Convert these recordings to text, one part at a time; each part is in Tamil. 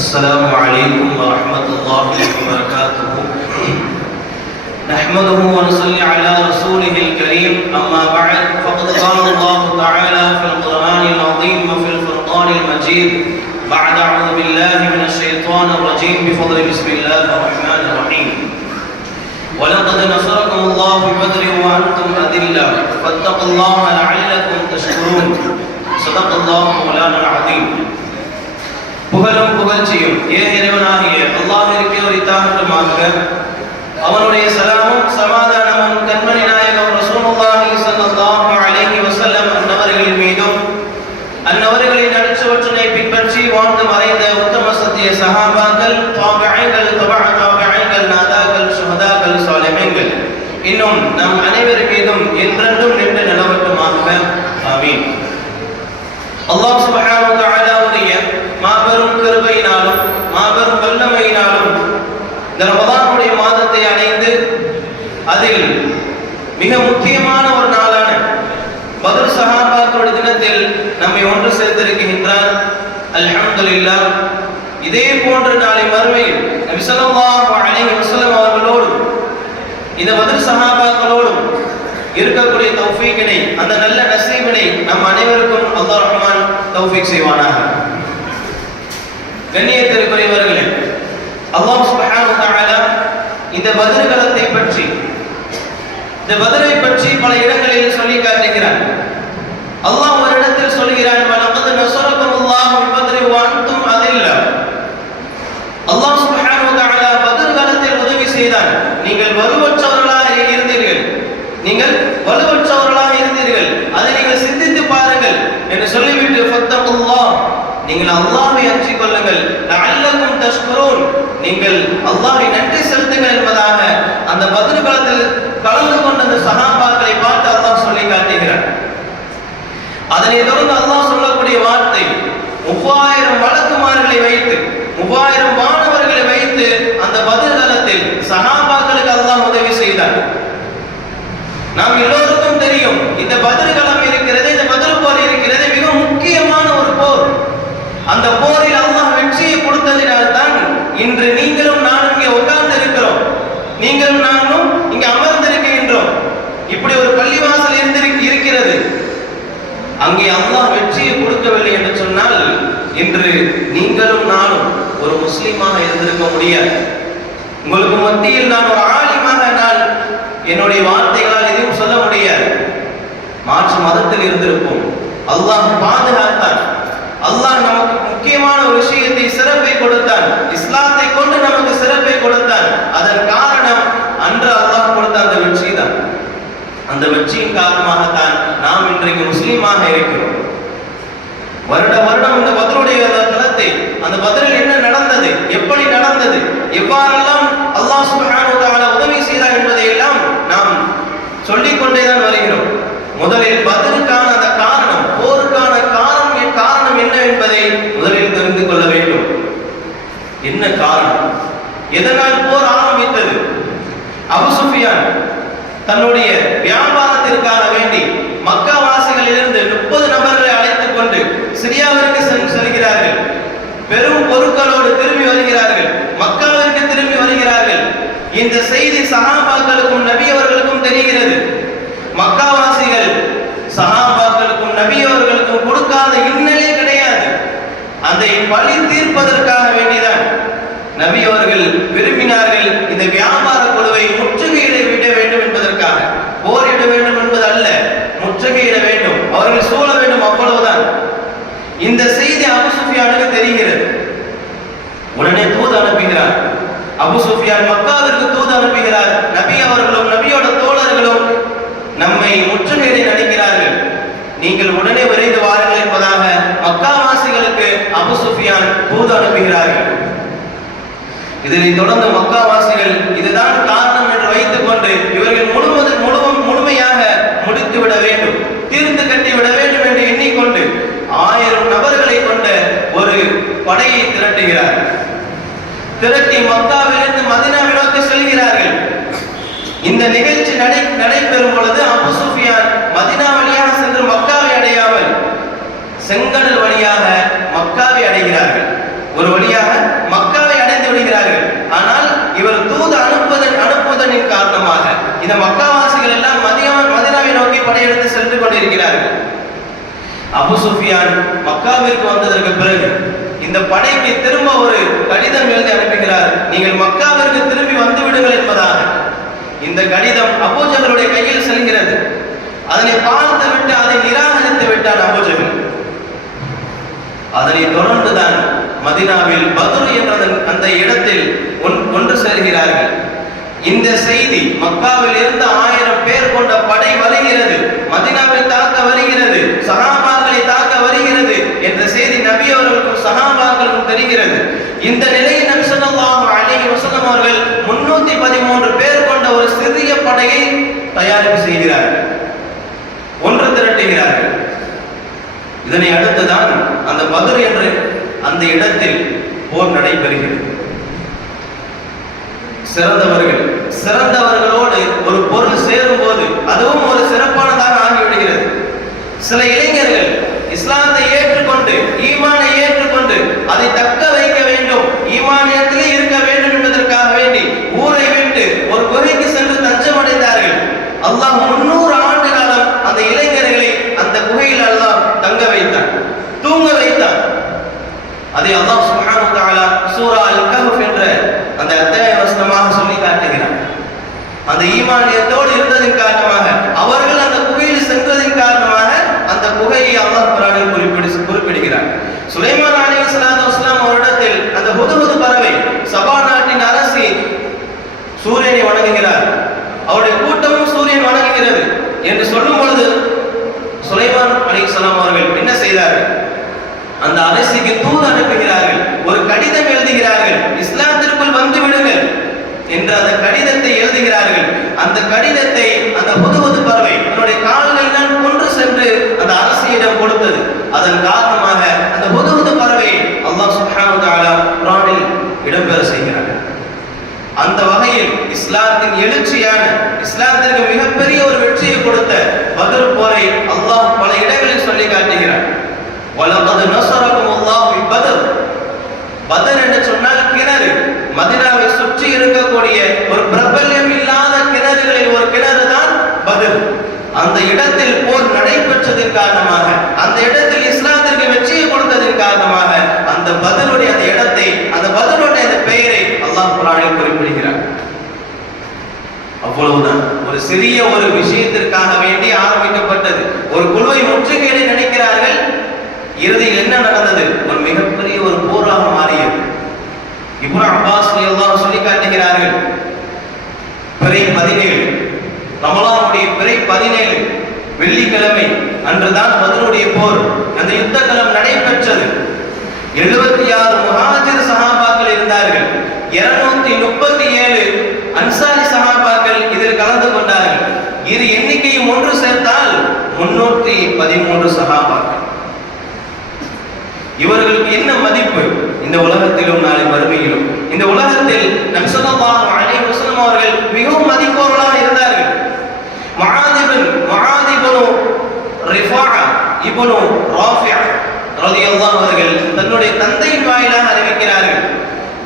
السلام عليكم ورحمة الله وبركاته. نحمده ونصلي على رسوله الكريم. أما بعد فقد قال الله تعالى في القرآن العظيم وفي الفرقان المجيد بعد أعوذ بالله من الشيطان الرجيم بفضل بسم الله الرحمن الرحيم. ولقد نصركم الله ببدر وأنتم أذلة فاتقوا الله لعلكم تشكرون. صدق الله مولانا العظيم. புகழும் புகழ்ச்சியும் இறைவனாகிய அல்லாஹ்விற்கு உரித்தாகட்டுமாக. அவனுடைய சலாமும் சமாதானமும் கண்மணி நாயகம் ரசூலுல்லாஹி ஸல்லல்லாஹு அலைஹி வஸல்லம் அன்னவர்களின் மீதும் அன்னவர்களின் நற்சுவற்றினை பின்பற்றி வாழ்ந்து மறைந்த உத்தம சத்திய சஹாபாக்கள், தாபிஈன்கள், தபஅ தாபிஈன்கள், நாதாக்கள், ஷுஹதாக்கள், சாலிஹீன்கள் இன்னும் நம் அனைவர் மீதும் என்றென்றும் நின்று நிலவட்டுமாக. ஆமீன். அல்லாஹ் சுப்ஹானஹு வ தஆலாவுடைய மாபெரும் கிருபையினாலும் மாபெரும் வல்லமையினாலும் இந்த ரமலானுடைய மாதத்தை அடைந்து அதில் மிக முக்கியமான ஒரு நாளான பத்ர் சஹாபாக்களுடைய தினத்தில் நம்மை ஒன்று சேர்த்திருக்கின்றார். அல்ஹம்துலில்லாஹ். இதே போன்ற நாளை மறுமையில் நபி ஸல்லல்லாஹு அலைஹி வஸல்லம் அவர்களோடு இந்த பத்ர் சஹாபாக்களோடும் இருக்கக்கூடிய தௌஃபீக்கினை, அந்த நல்ல நசீபினை நம் அனைவருக்கும் அல்லாஹ் ரஹ்மான் தௌஃபீக் செய்வானாக. கண்ணியத்திற்குரியவர்களே, அல்லாஹ் சுப்ஹானஹு வ தஆலா இந்த பத்ர் களத்தை பற்றி, இந்த பத்ரை பற்றி பல இடங்களில் சொல்லி காட்டுகிறார். அல்லாஹ் ஒரு இடத்தில் சொல்கிறான், வலகத் நஸரகுமுல்லாஹு பிபத்ரி வ அன்தும் அதில்லா. அல்லாஹ் சுப்ஹானஹு வ தஆலா பத்ர் களத்தில் உதவி செய்தான். நீங்கள் வலுவற்றவர்களாக இருந்தீர்கள், நீங்கள் வலுவற்றவர்களாக இருந்தீர்கள், அதை நீங்கள் சிந்தித்து பாருங்கள் என்று சொல்லிவிட்டு ஃபத்தகுல்லாஹ், நீங்கள் அல்லாஹ்வை அஞ்சிக் கொள்ளுங்கள், லஅல்லகும் தஷ்குரூன், நீங்கள் அல்லாஹ்வை நன்றி செலுத்துங்கள் என்பதாக அந்த பத்ர் களத்தில் கலந்து கொண்ட அந்த சஹாபாக்களை பார்த்து அல்லாஹ் சொல்லி காட்டுகிறார். அதனை தொடர்ந்து அல்லாஹ் சொல்லக்கூடிய வார்த்தை, 3000 மலக்குமார்களை வைத்து 3000 மாணவர்களை வைத்து அந்த பத்ர் களத்தில் சஹாபாக்களுக்கு அல்லாஹ் உதவி செய்தார். நாம் எல்லோருக்கும் தெரியும், இந்த பத்ர் களம் இருக்கிறது, இந்த பத்ர் போர் இருக்கிறது, மிக முக்கியமான ஒரு போர். அந்த போரில் அல்லாஹ் வெற்றியை கொடுத்ததினால் தான் இன்று நீங்களும் நானும் இங்கே உட்கார்ந்து இருக்கிறோம், நீங்களும் நானும் இங்கே அமர்ந்திருக்கின்றோம். இப்படி ஒரு பள்ளிவாசல் இருக்கிறது. அங்கே அல்லாஹ் வெற்றியை கொடுக்கவில்லை என்று சொன்னால் இன்று நீங்களும் நானும் ஒரு முஸ்லிமாக இருந்திருக்க முடியாது. உங்களுக்கு மத்தியில் நான் ஒரு ஆலிமாக நான் என்னுடைய வார்த்தைகளால் எதுவும் சொல்ல முடியாது. மாற்று மதத்தில் இருந்திருப்போம். அல்லாஹ் பாதுகாத்தான். அல்லாஹ் நமக்கு முக்கியமான ஒரு விஷயத்தை, சிறப்பை கொடுத்தான். இஸ்லாத்தை கொண்டு நமக்கு சிறப்பை கொடுத்தான். அதன் காரணம் அன்று அல்லாஹ் கொடுத்த அந்த வெற்றி தான். அந்த வெற்றியின் காரணமாகத்தான் நாம் இன்றைக்கு முஸ்லீமாக இருக்கிறோம். வருடம் இந்த பத்ருடைய களத்தை, அந்த பத்ரில் என்ன நடந்தது, எப்படி நடந்தது, எவ்வாறெல்லாம் அல்லாஹ் சுப்ஹானஹு வ தஆலா உதவி செய்தார் என்பதை எல்லாம் நாம் சொல்லிக் கொண்டேதான் வருகிறோம். முதலில் பத்ருக்கான அந்த காரணம், போருக்கான காரணம் என்ன என்பதை முதலில் தெரிந்து கொள்ள வேண்டும். என்ன காரணம், எதனால் போர் ஆரம்பித்தது? அபூ சுஃபியான் தன்னுடைய வியாபாரத்திற்காக வேண்டி மக்கா வாசிகளிலிருந்து 30 நபர்களை அழைத்துக் கொண்டு சிரியாவிற்கு செல்கிறார்கள். பெரும் பொருட்களோடு திரும்பி வருகிறார்கள், மக்காவிற்கு திரும்பி வருகிறார்கள். இந்த செய்தி சஹாபாக்களுக்கும் நபி அவர்களுக்கும் தெரிகிறது. மக்காவாசிகள் சஹாபாக்களுக்கும் நபி அவர்களுக்கும் கொடுக்காத இன்னலே கிடையாது. அதை பழி தீர்ப்பதற்காக வேண்டிதான் நபி அவர்கள் விரும்பினார்கள். இந்த வியாபார குழுவை முற்றுகையிட விட வேண்டும் என்பதற்காக, போரிட வேண்டும் என்பது அல்ல, முற்றுகையிட வேண்டும், அவர்கள் சூழ வேண்டும், அவ்வளவுதான். இந்த செய்தி அபூ சுஃபியானுக்கு தெரிகிறது. உடனே தூது அனுப்புகிறார். அபூ சுஃபியான் மக்காவிற்கு தூது அனுப்புகிறார். நபி அவர்களும் நபியோட தோழர்களும் நம்மை முற்றுகையிட நினைக்கிறார்கள், நீங்கள் உடனே விரைந்து வாருங்கள் என்பதாக மக்காவாசிகளுக்கு அபூ சுஃபியான் தூது அனுப்புகிறார்கள். இதனை தொடர்ந்து மக்காவாசிகள் இதுதான் காரணம் என்று வைத்துக் கொண்டு இவர்கள் முழுமையாக முடித்துவிட வேண்டும், தீர்த்து கட்டிவிட வேண்டும் என்று எண்ணிக்கொண்டு 1000 நபர்களை கொண்ட ஒரு படையை திரட்டுகிறார். திரட்டி மக்காவிலிருந்து மதீனாவை நோக்கி செல்கிறார்கள். இந்த நிகழ்ச்சி நடைபெறும் பொழுது அபூ சுஃபியான் மதீனா வழியாக சென்று மக்காவை அடையாமல் செங்கடல் வழியாக மக்காவை அடைகிறார்கள். ஒரு வழியாக மக்காவை அடைந்து விடுகிறார்கள். ஆனால் இவர் தூது அனுப்புவதனின் காரணமாக இந்த மக்காவாசிகள் எல்லாம் மதீனாவை நோக்கி படையெடுத்து சென்று கொண்டிருக்கிறார்கள். அபு சுஃபியான் மக்காவிற்கு வந்ததற்கு பிறகு இந்த படைக்கு திரும்ப ஒரு கடிதம் எழுதி அனுப்புகிறார். நீங்கள் மக்காவிற்கு திரும்பி வந்து விடுங்கள் என்பதாக. இந்த கடிதம் அபூஜஹலுடைய கையில் செல்கிறது. அதனை பார்த்து விட்டு அதை நிராகரித்து விட்டான் அபூஜஹல். அதனை தொடர்ந்துதான் மதீனாவில் பத்ர் என்ற அந்த இடத்தில் ஒன்று சேர்கிறார்கள். இந்த செய்தி மக்காவில் இருந்து 1000 பேர் கொண்ட படை வருகிறது, மதீனாவை தாக்க வருகிறது, சஹாபாக்களை தாக்க வருகிறது என்ற செய்தி நபி அவர்களுக்கும் சஹாபாக்களுக்கும் தெரிகிறது. இந்த நிலையில் நபி ஸல்லல்லாஹு அலைஹி வஸல்லம் அவர்கள் 313 பேர் கொண்ட ஒரு சிறிய படையை தயாரிப்பு செய்கிறார்கள், ஒன்று திரட்டுகிறார்கள். இதனை அடுத்துதான் அந்த பத்ர் என்ற அந்த இடத்தில் போர் நடைபெறுகிறது. சிறந்தவர்களோடு ஒரு பொருள் சேரும் போது அதுவும் ஒரு சிறப்பானதாக ஆகிவிடுகிறது. சில இளைஞர்கள் இஸ்லாத்தை ஏற்றுக்கொண்டு ஈமானை ஏற்றுக்கொண்டு அதை தக்க வைக்க வேண்டும், ஈமானியத்திலே இருக்க வேண்டும் என்பதற்காக வேண்டி ஊரை விட்டு ஒரு குகைக்கு சென்று தஞ்சம் அடைந்தார்கள். அல்லாஹ் 300 ஆண்டு காலம் அந்த இளைஞர்களை அந்த குகையில் அல்லாஹ் தங்க வைத்தான், தூங்க வைத்தான். அதை அல்லாஹ் சுப்ஹானஹு வ தஆலா சூரா அல்-கஹ்ஃப் என்ற அந்த அத்தியாய வசனமாக சொல்லி காட்டுகிறார். அந்த ஈமானியத்தோடு இருந்ததின் காரணமாக, அவர்கள் அந்த குகையில் சென்றதின் காரணமாக அந்த குகையை அல்லாஹ் குர்ஆனில் குறிப்பிடுகிறார். சுலைமான் அலைஹிஸ்ஸலாத்து வஸலாம் அவரிடத்தில் அந்த ஹுதுஹுது பறவை சபா நாட்டின் அரசி சூரியனை வணங்குகிறார், அவருடைய கூட்டமும் சூரியன் வணங்குகிறது என்று சொல்லும் பொழுது சுலைமான் அலைஹிஸ்ஸலாம் அவர்கள் என்ன செய்தார்கள்? அந்த அரசிக்கு தூது அனுப்புகிறார்கள், ஒரு கடிதம் எழுதுகிறார்கள், இஸ்லாத்திற்குள் வந்து விடுங்கள் என்ற அந்த கடிதத்தை எழுதுகிறார்கள். அந்த கடிதத்தை அந்த ஹுதுஹுது பறவை தன்னுடைய கால்களில் கொன்று சென்று அந்த அரசியிடம் கொடுத்தது. அதன் காரணமாக அந்த ஹுதுஹுது பறவை அல்லாஹ் சுப்ஹானஹு வ தஆலா குர்ஆனில் இடம்பெற செய்கிறார். அந்த வகையில் இஸ்லாத்தின் எழுச்சியான, இஸ்லாத்திற்கு மிகப்பெரிய ஒரு வெற்றியை கொடுத்த பத்ர் போரை அல்லாஹ் பல இடங்களில் சொல்லி காட்டுகிறார். வலகத் நஸரகுமுல்லாஹு ஃபி பத்ர். பத்ர் என்று சொன்னால் கிணறு. மதீனாவை சுற்றி இருக்கக்கூடிய ஒரு பிரபல்யம் இல்லாத கிணறுகளில் ஒரு கிணறு தான் பத்ர். அந்த இடத்தில் போர் நடைபெற்றதன் காரணமாக, அந்த இடத்தில் இஸ்லாத்திற்கு வெற்றியை கொடுத்ததன் காரணமாக அந்த பத்ருடைய அந்த இடத்தை, அந்த பத்ருடைய அந்த பெயரை அல்லாஹ் குர்ஆனில் குறிப்பிடுகிறார். அவ்வளவுதான். ஒரு சிறிய ஒரு விஷயத்திற்காக வேண்டி ஆரம்பிக்கப்பட்டது. ஒரு குழுவை முற்றுகையிட நினைக்கிறார்கள். இறுதியில் என்ன நடந்தது? ஒரு மிகப்பெரிய ஒரு போராக மாறியது. இப்னு அப்பாஸ் ரலியல்லாஹு அன்ஹு சொல்லி காட்டுகிறார்கள், பிறை 17 ரமலானுடைய பிறை 17 வெள்ளிக்கிழமை அன்றுதான் பத்ருடைய போர், அந்த யுத்த களம் நடைபெற்றது. 76 முஹாஜிர் சஹாபாக்கள் இருந்தார்கள், 237 அன்சாரி சஹாபாக்கள் இதில் கலந்து கொண்டார்கள். இரு எண்ணிக்கையும் ஒன்று சேர்த்தால் 313 சஹாபாக்கள். இவர்களுக்கு என்ன மதிப்பு இந்த உலகத்திலும் நாளை மறுமையிலும்? இந்த உலகத்தில் நபி ஸல்லல்லாஹு அலைஹி வஸல்லம் அவர்கள் மிகவும் மதிப்பவர்களாக இருந்தார்கள். முஆத் இப்னு ரிஃபாஅ இப்னு ராஃபி' ரலியல்லாஹு அவர்கள் தன்னுடைய தந்தையின் வாயிலாக அறிவிக்கிறார்கள்.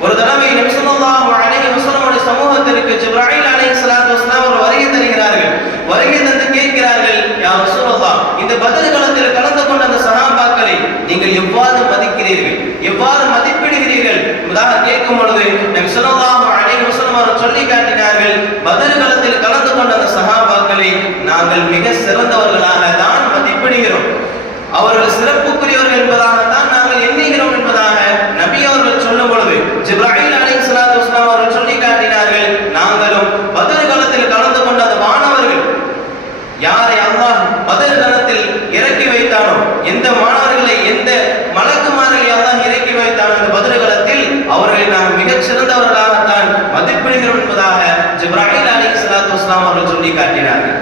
ஒரு தடவை நபி ஸல்லல்லாஹு அலைஹி வஸல்லம் சமூகத்திற்கு ஜிப்ராயில் அலைஹிஸ்ஸலாத்து வஸலாம் ஒரு வருகை தருகிறார்கள். வருகை தந்து கேட்கிறார்கள், யா ரசூலல்லாஹ், இந்த பத்ர் களத்தில் கலந்து கொண்ட அந்த சஹாபாக்களை நீங்கள் எவ்வாறு மதிக்கிறீர்கள், எவ்வாறு மதிப்பிடுகிறீர்கள் என்பதாக கேட்கும் பொழுது நபி ஸல்லல்லாஹு அலைஹி வஸல்லம் அவர்கள் சொல்லி காட்டினார்கள், பத்ர் களத்தில் கலந்து கொண்ட அந்த சஹாபாக்களை நாங்கள் மிக சிறந்தவர்களாக தான் மதிப்பிடுகிறோம், அவர்கள் சிறப்புக்குரியவர்கள் என்பதாக தான் நாங்கள் எண்ணுகிறோம் என்பதாக நபி அவர்கள் சொல்லும் பொழுது ஜிப்ராயில் அலைஹிஸ்ஸலாத்து வஸலாம் அவர்கள் சொல்லி காட்டினார்கள், நாங்களும் பத்ர் களத்தில் கலந்து கொண்ட அந்த மாணவர்கள் யாரை அல்லாஹ் பத்ர் களத்தில் இறக்கி வைத்தானோ, எந்த மாணவர்களை, எந்த மலக்குமார்களை அல்லாஹ் இறக்கி வைத்தானோ அந்த பத்ர் களத்தில் அவர்களை நாம் மிகச் சிறந்தவர்களாகத்தான் மதிப்பிடுகிறோம் என்பதாக ஜிப்ராயில் அலைஹிஸ்ஸலாத்து வஸலாம் அவர்கள் சொல்லி காட்டினார்கள்.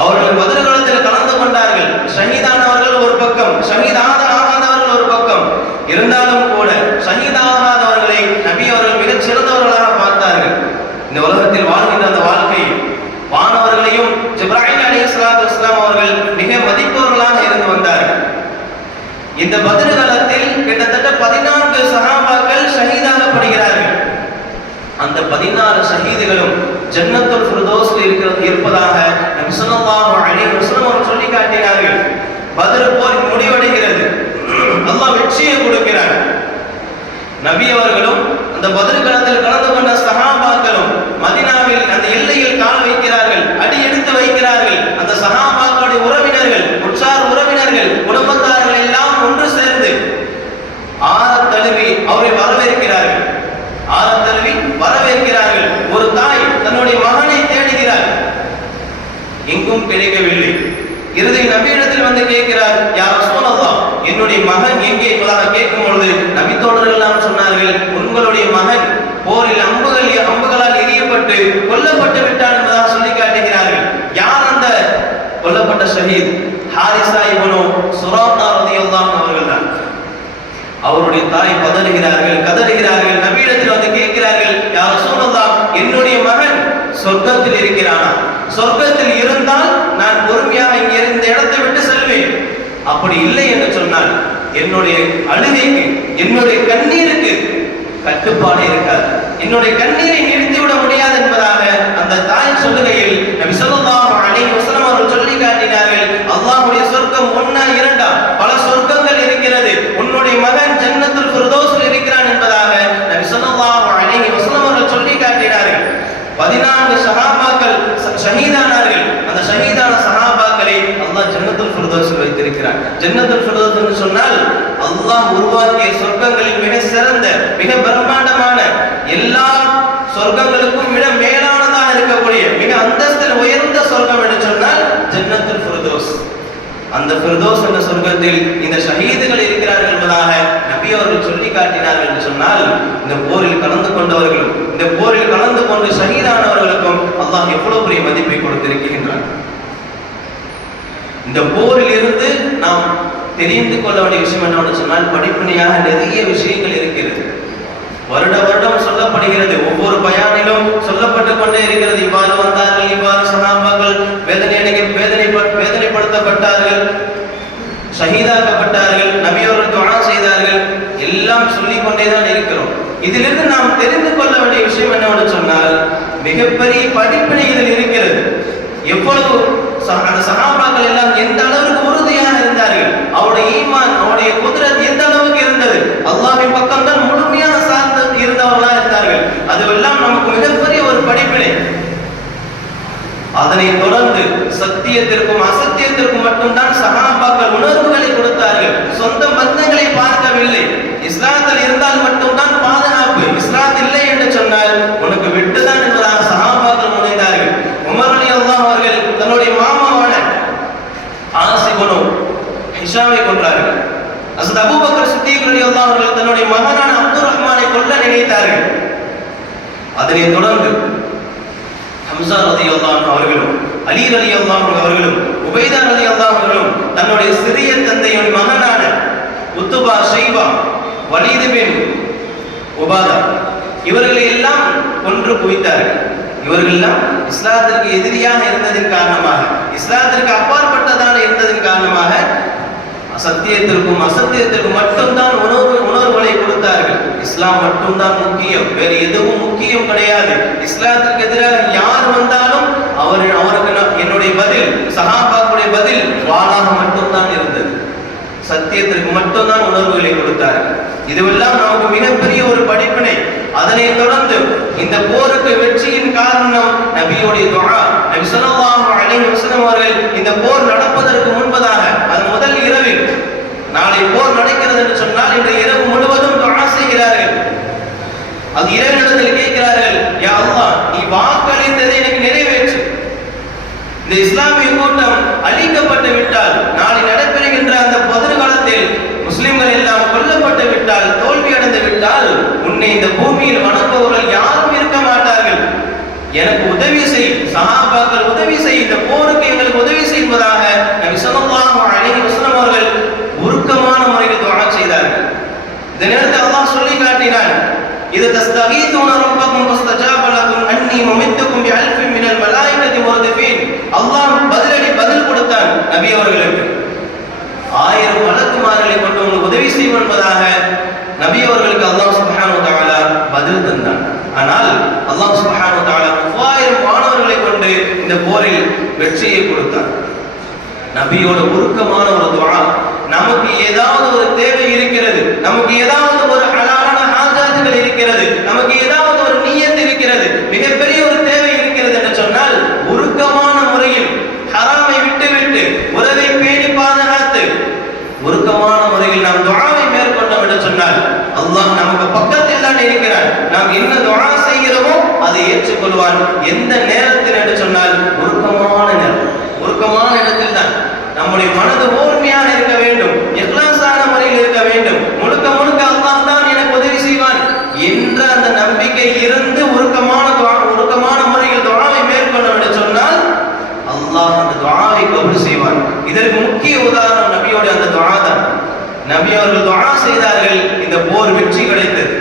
அவர்கள் பத்ர் களத்தில் கலந்து கொண்டார்கள். ஷஹீதானவர்கள் ஒரு பக்கம், ஷஹீதாகாதவர்கள் ஒரு பக்கம். இருந்தாலும் கூட ஷஹீதாகாதவர்களை நபி அவர்கள் மிகச் சிறந்தவர்களாக பார்த்தார்கள். இந்த உலகத்தில் வாழ்கின்ற அந்த வாழ்க்கை வானவர்களையும் ஜிப்ராயில் அலைஹிஸ்ஸலாத்து வஸலாம் அவர்கள் மிக மதிப்பவர்களாக இருந்து வந்தார்கள். இந்த பத்ர் களத்தில் கிட்டத்தட்ட 14 அந்த 14 ஷஹீதுகளும் ஜன்னத்துல் ஃபிர்தௌஸில் இருப்பதாக நபி ஸல்லல்லாஹு அலைஹி வஸல்லம் அவர்கள் சொல்லி காட்டினார்கள். பத்ர் போர் முடிவடைகிறது. அல்லாஹ் வெற்றியை கொடுக்கிறார். நபி அவர்களும் அந்த பத்ர் களத்தில் கலந்து கொண்ட சஹாபாக்களும் மதீனாவில் அந்த எல்லையில் கால் வைக்கிறார்கள், அடி எடுத்து வைக்கிறார்கள். அந்த சஹாபாக்களுடைய உறவினர்கள், உற்றார் உறவினர்கள், குடும்பத்தார்கள் எல்லாம் ஒன்று சேர்ந்து ஆரத்தழுவி அவரை வரவேற்கிறார்கள். ஆரத்தழுவி வரவேற்கிறார்கள். ஒரு தாய் தன்னுடைய மகனை தேடுகிறார், எங்கும் கிடைக்கவில்லை. இறுதி நபியிடத்தில் வந்து கேட்கிறார், யா ரசூலல்லாஹ், என்னுடைய மகன் எங்கே என்பதாக கேட்கும் பொழுது நபி தோழர்கள் எல்லாம் சொன்னார்கள், உங்களுடைய மகன் போரில் அம்புகளால் எரியப்பட்டு கொல்லப்பட்டு விட்டான் என்பதாக சொல்லி காட்டுகிறார்கள். யார் அந்த கொல்லப்பட்ட ஷஹீத்? ஹாரிஸா இப்னு சுராகா ரலியல்லாஹு அவர்கள் தான். அவருடைய தாய் பதறுகிறார்கள், கதறுகிறார்கள். நபியிடத்தில் வந்து கேட்கிறார்கள், யா ரசூலல்லாஹ், என்னுடைய மகன் சொர்க்கத்தில் இருக்கிறானா? சொர்க்கத்தில் இருந்தால் நான் பொறுமையாக இங்கே இந்த இடத்தை விட்டு செல்வேன். அப்படி இல்லை என்று சொன்னால் என்னுடைய அழுகைக்கு, என்னுடைய கண்ணீருக்கு கட்டுப்பாடு இருக்காது, என்னுடைய கண்ணீரை நிறுத்திவிட முடியாது என்பதாக அந்த தாய் சொல்லுகையில் நபி ஸல்லல்லாஹு அலைஹி வஸல்லம் அவர்கள் சொல்லி காட்டினார்கள், அல்லாஹ்வுடைய சொர்க்கம் ஒண்ணா இரண்டா? பல சொர்க்கங்கள் இருக்கிறது. உன்னுடைய மகன் ஜன்னத்துல் ஃபிர்தௌஸில் இருக்கிறான் என்பதாக நபி ஸல்லல்லாஹு அலைஹி வஸல்லம் அவர்கள் சொல்லி காட்டினார்கள். 14 சஹாபாக்கள் ஷஹீதானார்கள். அந்த ஷஹீதான சஹாபாக்களை அல்லாஹ் ஜன்னத்துல் ஃபிர்தௌஸில் வைத்திருக்கிறார். ஜன்னத்துல் ஃபிர்தௌஸ் என்று சொன்னால் அல்லாஹ் உருவாக்கிய சொர்க்கங்களில் மிக சிறந்த, மிக பிரம்மாண்டமான, எல்லா சொர்க்கங்களுக்கும் மிக மேலானதாக இருக்கக்கூடிய, மிக அந்தஸ்தில் உயர்ந்த சொர்க்கம் என்று சொன்னால் ஜன்னத்துல் ஃபிர்தௌஸ். அந்த ஃபிர்தௌஸ் என்ற சொர்க்கத்தில் இந்த ஷஹீதுகள் இருக்கிறார்கள் என்பதாக நபி அவர்கள் சொல்லி காட்டினார்கள் என்று சொன்னால், இந்த போரில் கலந்து கொண்டவர்களும், இந்த போரில் கலந்து கொண்டு ஷஹீதானவர்களுக்கும் அல்லாஹ் எவ்வளவு பெரிய மதிப்பை கொடுத்திருக்கின்றான். இந்த போரில் இருந்து நாம் தெரிந்து கொள்ள வேண்டிய விஷயம் என்னவென்று சொன்னால், படிப்படியாக நிறைய விஷயங்கள் இருக்கிறது. வருடம் சொல்லப்படுகிறது, ஒவ்வொரு பயானிலும் சொல்லப்பட்டுக் கொண்டே இருக்கிறது. இவ்வாறு வந்தார்கள், இவ்வாறு சஹாபாக்கள் வேதனைப்படுத்தப்பட்டார்கள், ஷஹீதாக்கப்பட்டார்கள், நபி அவர்கள் துஆ செய்தார்கள், எல்லாம் சொல்லிக் கொண்டேதான் இருக்கிறோம். இதிலிருந்து நாம் தெரிந்து கொள்ள வேண்டிய விஷயம் என்னவென்று சொன்னால், மிகப்பெரிய படிப்பினை இதில் இருக்கிறது. எவ்வளவு அந்த சஹாபாக்கள் எல்லாம் எந்த அளவுக்கு உறுதியாக இருந்தார்கள், அவருடைய ஈமான், அவருடைய குத்ரத் எந்த அளவுக்கு இருந்தது, அல்லாஹ்வின் பக்கம் தான் முழுமையாக சார்ந்து இருந்தவர்களாக இருந்தார்கள். அதுவெல்லாம் நமக்கு மிகப்பெரிய ஒரு படிப்பினை. அதனை தொடர்ந்து சத்தியத்திற்கும் அசத்தியத்திற்கும் மட்டும்தான் சஹாபாக்கள் உணர்வுகளை கொடுத்தார்கள். சொந்த பந்தங்களை பார்க்கவில்லை. இஸ்லாத்தில் இருந்தால் மட்டும்தான் பாதுகாப்பு, இஸ்லாத்தில் இல்லை என்று சொன்னால் உனக்கு விட்டுதான் என்பதாக சஹாபாக்கள் முனைந்தார்கள். உமர் ரலியல்லாஹு அவர்கள் தன்னுடைய மாமாவான ஆஸ் இப்னு ஹிஷாமை கொன்றார்கள். ஹஜ்ரத் அபூபக்கர் சித்திக் ரலியல்லாஹு அவர்கள் தன்னுடைய மகனான அப்துர் ரஹ்மானை கொல்ல நினைத்தார்கள். அதனை தொடர்ந்து ஹம்ஸா ரலியல்லாஹு அவர்களும், அலி ரலியல்லாஹு அவர்களும், உபைதா ரலியல்லாஹு அவர்களும் தன்னுடைய சிறிய தந்தையின் மகனான உத்பா, ஷைபா, வலீத் பின் உபாதா இவர்களை எல்லாம் கொன்று குவித்தார்கள். இவர்கள் எல்லாம் இஸ்லாத்திற்கு எதிரியாக இருந்ததின் காரணமாக, இஸ்லாத்திற்கு அப்பாற்பட்டதாக இருந்ததின் காரணமாக சத்தியத்திற்கும் அசத்தியத்திற்கும் மட்டும்தான் உணர்வுகளை கொடுத்தார்கள். இஸ்லாம் மட்டும்தான் முக்கியம், வேறு எதுவும் முக்கியம் கிடையாது. இஸ்லாத்திற்கு எதிராக யார் வந்தாலும் அவருக்கு என்னுடைய பதில், சஹாபாக்களுடைய பதில் வாளாக மட்டும்தான் இருந்தது. சத்தியத்திற்கு மட்டும்தான் உணர்வுகளை கொடுத்தார்கள். இதுவெல்லாம் நமக்கு மிகப்பெரிய ஒரு படிப்பினை. அதனை தொடர்ந்து இந்த போருக்கு வெற்றியின் காரணம் நபியுடைய துஆ. நபி ஸல்லல்லாஹு அலைஹி வஸல்லம் அவர்கள் இந்த போர் நடப்பதற்கு முன்பதாக, அது முதல் இரவில், நாளை போர் நடக்கிறது என்று சொன்னால் இந்த இரவு முழுவதும் துஆ செய்கிறார்கள். அது இறைவனிடத்தில் கேட்கிறார்கள், யா அல்லாஹ், நீ வாக்களித்ததை எனக்கு நிறைவேற்று. இந்த இஸ்லாமிய கூட்டம் அழிக்கப்பட்டு விட்டால், நாளை நடைபெறுகின்ற அந்த பத்ர் காலத்தில் முஸ்லிம்கள் எல்லாம் கொல்லப்பட்டு விட்டால், தோல்வி அடைந்து விட்டால், உன்னை இந்த பூமியில் வணங்குபவர்கள் யாரும் இருக்க மாட்டார்கள். எனக்கு உதவி செய், சஹாபாக்கள் உதவி செய், இந்த போருக்கு எங்களுக்கு உதவி செய்வதாக நபி ஸல்லல்லாஹு அலைஹி வஸல்லம் அவர்கள் உருக்கமான முறையில் துஆ செய்தார்கள். இந்த நேரத்தில் அல்லாஹ் சொல்லி காட்டினான், இது தஸ்தகீதுன ரப்பக்கும் ஃபஸ்தஜாப லக்கும் அன்னி முமித்துக்கும் பிஅல்ஃபின் மினல் மலாயிகத்தி முர்திஃபீன். அல்லாஹ் பதில் கொடுத்தான் நபி அவர்களுக்கு. 1000 மலக்குமார்களை கொண்டு உங்களுக்கு உதவி செய்வோம் என்பதாக நபி அவர்களுக்கு அல்லாஹ் சுப்ஹானஹு வ தஆலா பதில் தந்தான். ஆனால் வெற்றியை கொடுத்தார். நபியோட உருக்கமான ஒரு துஆ. நமக்கு ஏதாவது ஒரு தேவை இருக்கிறது, நமக்கு ஏதாவது ஒரு ஹலாலான ஹாஜாத்துகள் இருக்கிறது, நமக்கு ஏதாவது ஒரு நியத் இருக்கிறது, மிகப்பெரிய ஒரு தேவை இருக்கிறது என்று சொன்னால் உருக்கமான முறையில் ஹராமை விட்டுவிட்டு உறவை பேணி பாதுகாத்து உருக்கமான முறையில் நாம் துஆவை மேற்கொண்டோம் என்று சொன்னால் அல்லாஹ் நமக்கு பக்கத்தில் தான் இருக்கிறான். நாம் என்ன துஆ செய்கிறோமோ அதை ஏற்றுக்கொள்வான். எந்த நேரத்தில் என்று சொன்னால் உருக்கமான நேரம், உருக்கமான இடத்தில் தான். நம்முடைய மனது ஓர்மையாக இருக்க வேண்டும், இக்லாஸான முறையில் இருக்க வேண்டும். முழுக்க முழுக்க அல்லாஹ் தான் எனக்கு உதவி செய்வான் என்ற அந்த நம்பிக்கை இருந்து உருக்கமான முறையில் துஆவை மேற்கொண்டோம் என்று சொன்னால் அல்லாஹ் அந்த துஆவை கபூல் செய்வான். இதற்கு முக்கிய உதாரணம் நபியோட அந்த துஆ தான். நபி அவர்கள் துஆ செய்தார்கள், இந்த போர் வெற்றி கிடைத்தது.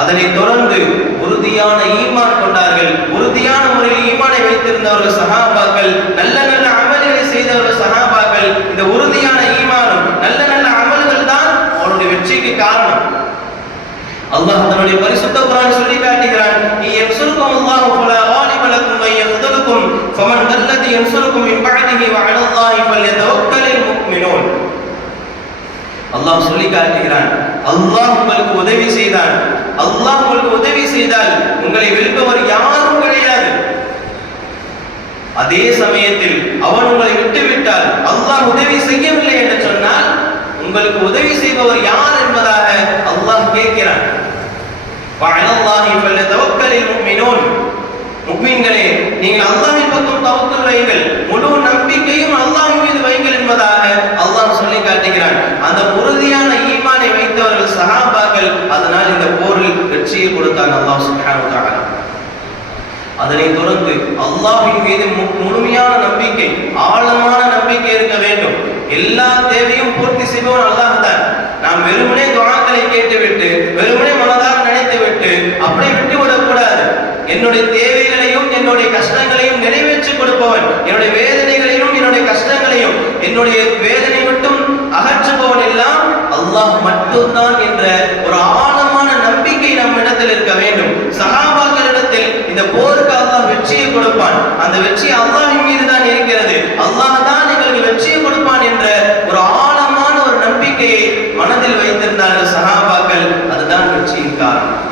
அதனைத் தொடர்ந்து உறுதியான ஈமான் கொண்டார்கள். உறுதியான முறையில் ஈமானை வைத்திருந்தவர்கள் சஹாபாக்கள், நல்ல நல்ல அமல்களை செய்தவர்கள் சஹாபாக்கள். இந்த உறுதியான ஈமானும் நல்ல நல்ல அமல்கள் தான் அவருடைய வெற்றிக்கு காரணம். அல்லாஹ் தன்னுடைய பரிசுத்த குர்ஆனில் சொல்லி காட்டுகிறான், யன்சுருக்கும் அல்லாஹு ஃபலா காலிப லக்கும் வ யஹ்துலுக்கும் ஃபமன் தல்லதி யன்சுருக்கும் மின் பஅதிஹி வ அலல்லாஹி ஃபல்யதவக்கலில் முஃமினூன். அல்லாஹ் சொல்லி காட்டுகிறான், அல்லாஹ் உங்களுக்கு உதவி செய்தான், அல்லாஹ் உங்களுக்கு உதவி செய்தால் உங்களை வெல்பவர் யாரும் கிடையாது. அதே சமயத்தில் அவன் உங்களை விட்டுவிட்டால், அல்லாஹ் உதவி செய்யவில்லை என்று சொன்னால் உங்களுக்கு உதவி செய்பவர் யார் என்பதாக அல்லாஹ் கேட்கிறான். வஅலல்லாஹி ஃபல்யதவக்கலில் முஃமினூன். முஃமின்களே, நீங்கள் அல்லாஹ்வின் பக்கம் தவக்கல் வையுங்கள், முழு நம்பிக்கையும் அல்லாஹ்வின் மீது வையுங்கள் என்பதாக அல்லாஹ் சொல்லி காட்டுகிறான். அந்த உறுதியான ஈமானை வைத்தவர்கள் சஹாபாக்கள், அதனால் இந்த போரில் வெற்றியை கொடுத்தான் அல்லாஹ் சுப்ஹானஹு வ தஆலா. அதனைத் தொடர்ந்து அல்லாஹ்வின் மீது முழுமையான நம்பிக்கை, ஆழமான நம்பிக்கை இருக்க வேண்டும். எல்லா தேவையும் பூர்த்தி செய்பவன் அல்லாஹ் தான். நாம் வெறுமனே துஆக்களை கேட்டுவிட்டு வெறுமனே மனதார நினைத்துவிட்டு அப்படியே விட்டுவிடக் கூடாது. என்னுடைய தேவைகளையும் என்னுடைய கஷ்டங்களையும் நிறைவேற்றி கொடுப்பவன், என்னுடைய வேதனைகளையும் என்னுடைய கஷ்டங்களையும் என்னுடைய வேதனை மட்டும் அகற்றுபவன் எல்லாம் அல்லாஹ் மட்டும்தான் என்ற ஒரு ஆழமான நம்பிக்கை நம்மிடத்தில் இருக்க வேண்டும். சஹாபாக்களிடத்தில் இந்த போருக்கு அல்லாஹ் வெற்றியை கொடுப்பான், அந்த வெற்றி அல்லாஹ்வின் மீது தான் இருக்கிறது, அல்லாஹ் தான் எங்களுக்கு வெற்றியை கொடுப்பான் என்ற ஒரு ஆழமான ஒரு நம்பிக்கையை மனதில் வைத்திருந்தார்கள் சஹாபாக்கள். அதுதான் வெற்றியின் காரணம்.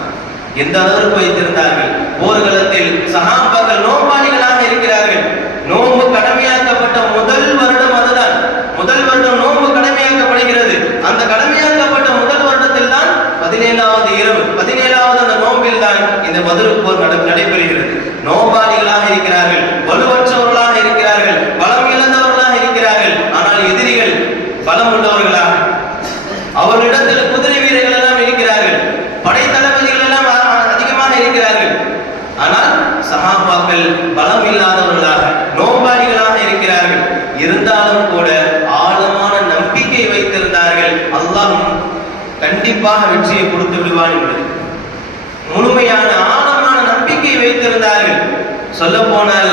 எந்த அளவுக்கு வைத்திருந்தார்கள்? போர்க்களத்தில் சஹாபாக்கள் நோம்பாளிகளாக இருக்கிறார்கள். நோன்பு கடமையாக்கப்பட்ட முதல் வருடம் அதுதான். முதல் வருடம் நோன்பு கடமையாக்கப்படுகிறது. அந்த கடமையாக்கப்பட்ட முதல் வருடத்தில் தான் 17வது இரவு, 17வது அந்த நோம்பில் தான் இந்த பத்ர் போர் நடைபெறுகிறது. நோம்பாளிகளாக இருக்கிறார்கள், வலுவற்றவர்களாக இருக்கிறார்கள், பலம் இழந்தவர்களாக இருக்கிறார்கள். ஆனால் எதிரிகள் பலம் உள்ளவர்களாக, அவர்களிடத்தில் குதிரை வீரர்கள் எல்லாம் இருக்கிறார்கள், படை தளபதிகள் எல்லாம் அதிகமாக இருக்கிறார்கள். ஆனால் சஹாபாக்கள் பலம் இல்லாதவர்களாக, நோம்பாளிகளாக இருக்கிறார்கள். இருந்தாலும் கூட ஆழமான நம்பிக்கை வைத்திருந்தார்கள், அல்லாஹ் கண்டிப்பாக வெற்றியை கொடுத்து விடுவான் என்பது முழுமையான ஆழமான நம்பிக்கை வைத்திருந்தார்கள். சொல்ல போனால்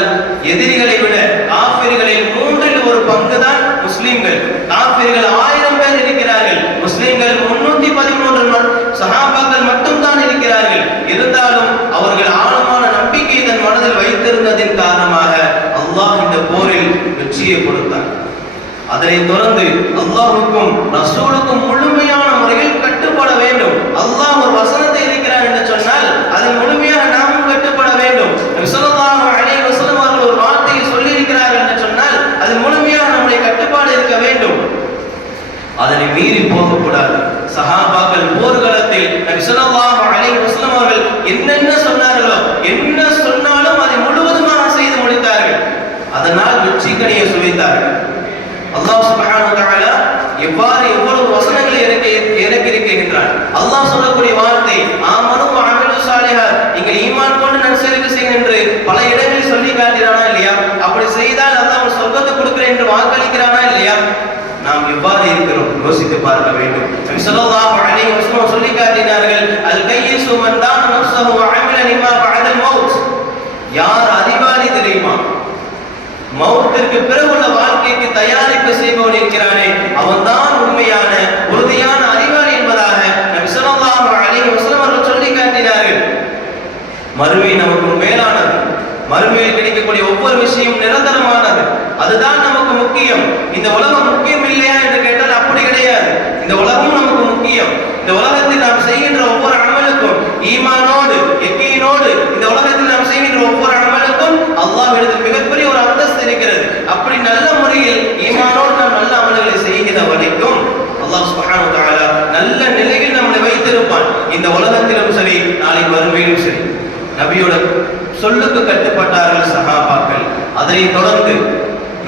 எதிரிகளை விட காஃபிர்களில் 3/4 பங்குதான் முஸ்லிம்கள். காஃபிர்கள் 1000 பேர் இருக்கிறார்கள், முஸ்லிம்கள் 313 சஹாபாக்கள் மட்டும்தான் இருக்கிறார்கள். இருந்தாலும் அவர்கள் ஆழமான நம்பிக்கை தன் மனதில் வைத்திருந்ததின் காரணமாக அல்லாஹ் இந்த போரில் வெற்றியை கொடுத்தார். அதனைத் தொடர்ந்து அல்லாஹ்வுக்கும் ரசூலுக்கும் முழுமையான முறையில் கட்டுப்பட வேண்டும். அல்லாஹ் ஒரு வசனத்தை இருக்கிறார் என்று சொன்னால் அது முழுமையாக நாமும் கட்டுப்பட வேண்டும். நபி ஸல்லல்லாஹு அலைஹி வஸல்லம் அவர்கள் ஒரு வார்த்தையை சொல்லி இருக்கிறார்கள் என்று சொன்னால் அது முழுமையாக நம்முடைய கட்டுப்பாடு இருக்க வேண்டும். அதனை மீறி போகக்கூடாது. சஹாபாக்கள் போர்க்களத்தில் நபி ஸல்லல்லாஹு அலைஹி வஸல்லம் அவர்கள் என்னென்ன சொன்னார்களோ, என்ன சொன்னாலும் அதை முழுவதுமாக செய்து முடித்தார்கள். அதனால் வெற்றி கனியை சுவைத்தார்கள். அல்லாஹ் சுப்ஹானஹு வ தஆலா எவ்வளவு வசனங்களை இறக்கியிருக்கின்றான். அல்லாஹ் சொல்லக்கூடிய வார்த்தை ஆமனு வ அமிலு ஸாலிஹாத், நீங்கள் ஈமான் கொண்டு நற்செயல்கள் செய்யுங்கள் என்று பல இடங்களில் சொல்லி காட்டுகிறானா இல்லையா? அப்படி செய்தால் அல்லாஹ் சொர்க்கத்தை கொடுக்கிறேன் என்று வாக்களிக்கிறானா இல்லையா? நாம் எவ்வாறு இருக்கிறோம் யோசித்து பார்க்க வேண்டும். நபி ஸல்லல்லாஹு அலைஹி வஸல்லம் சொல்லி காட்டினார்கள், அல் கையிசு மன் தான நஃப்ஸஹு வ அமில லிமா பஅதல் மௌத். யார் அறிவாளி தெரியுமா? மௌத்திற்கு பிறகுள்ள வாழ்க்கைக்கு தயாரிப்பு செய்பவன் இருக்கிறானே, அவன்தான் உண்மையான உறுதியான அறிவாளி என்பதாக நபி ஸல்லல்லாஹு அலைஹி வஸல்லம் அவர்கள் சொல்லி காட்டினார்கள். மறுமை நமக்கு மேலானது. மறுமையில் கிடைக்கக்கூடிய ஒவ்வொரு விஷயம் நிரந்தரமானது. இந்த உலகம் முக்கியம் இல்லையா என்று கேட்டால் அப்படி கிடையாது. இந்த உலகம் நமக்கு முக்கியம். இந்த உலகத்தில் நாம் செய்கின்ற ஒவ்வொரு அமலுக்கும் ஈமானோடு யக்கீனோடு இந்த உலகத்தில் நாம் செய்கின்ற ஒவ்வொரு அமலுக்கும் அல்லாஹ்விடத்தில் மிகப்பெரிய ஒரு அந்தஸ்து இருக்கிறது. அப்படி நல்ல முறையில் ஈமானோடு நாம் நல்ல அமல்களை செய்கிற வரைக்கும் அல்லாஹ் சுப்ஹானஹு வ தஆலா நல்ல நிலையில் நம்மை வைத்திருப்பான். இந்த உலகத்திலும் சரி, நாளை மறுமையிலும் சரி. நபியோட சொல்லுக்கு கட்டுப்பட்டார்கள் சஹாபாக்கள். அதனை தொடர்ந்து